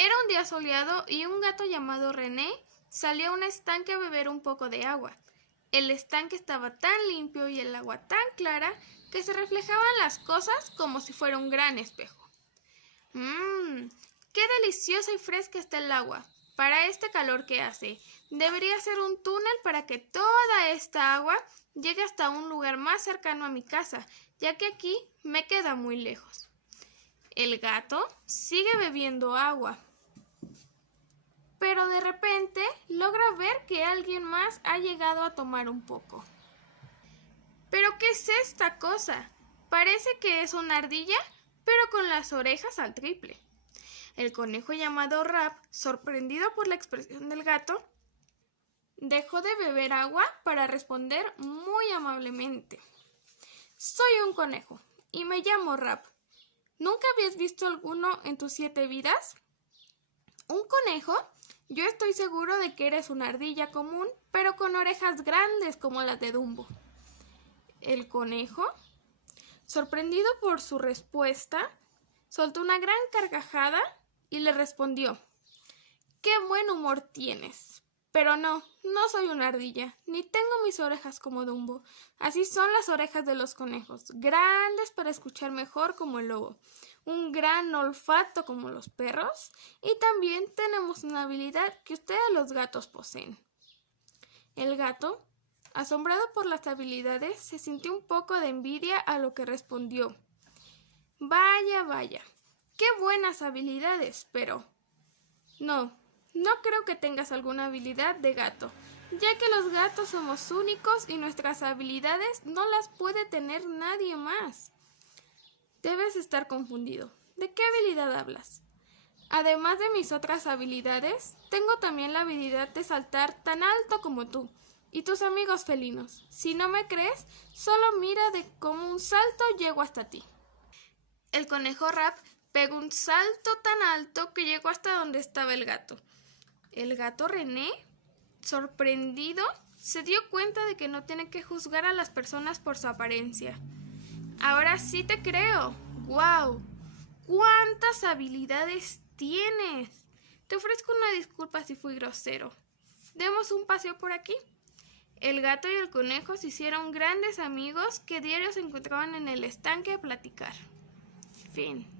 Era un día soleado y un gato llamado René salió a un estanque a beber un poco de agua. El estanque estaba tan limpio y el agua tan clara que se reflejaban las cosas como si fuera un gran espejo. ¡Qué deliciosa y fresca está el agua! Para este calor que hace, debería ser un túnel para que toda esta agua llegue hasta un lugar más cercano a mi casa, ya que aquí me queda muy lejos. El gato sigue bebiendo agua, pero de repente logra ver que alguien más ha llegado a tomar un poco. ¿Pero qué es esta cosa? Parece que es una ardilla, pero con las orejas al triple. El conejo llamado Rap, sorprendido por la expresión del gato, dejó de beber agua para responder muy amablemente. Soy un conejo y me llamo Rap. ¿Nunca habías visto alguno en tus 7 vidas? ¿Un conejo? Yo estoy seguro de que eres una ardilla común, pero con orejas grandes como las de Dumbo. El conejo, sorprendido por su respuesta, soltó una gran carcajada y le respondió: ¡Qué buen humor tienes! Pero no soy una ardilla, ni tengo mis orejas como Dumbo. Así son las orejas de los conejos, grandes para escuchar mejor como el lobo, un gran olfato como los perros, y también tenemos una habilidad que ustedes los gatos poseen. El gato, asombrado por las habilidades, se sintió un poco de envidia a lo que respondió: Vaya, qué buenas habilidades, pero no creo que tengas alguna habilidad de gato, ya que los gatos somos únicos y nuestras habilidades no las puede tener nadie más. Debes estar confundido. ¿De qué habilidad hablas? Además de mis otras habilidades, tengo también la habilidad de saltar tan alto como tú y tus amigos felinos. Si no me crees, solo mira de cómo un salto llego hasta ti. El conejo Rap pegó un salto tan alto que llegó hasta donde estaba el gato. El gato René, sorprendido, se dio cuenta de que no tiene que juzgar a las personas por su apariencia. Ahora sí te creo. ¡Guau! ¿Cuántas habilidades tienes? Te ofrezco una disculpa si fui grosero. ¿Demos un paseo por aquí? El gato y el conejo se hicieron grandes amigos que diario se encontraban en el estanque a platicar. Fin.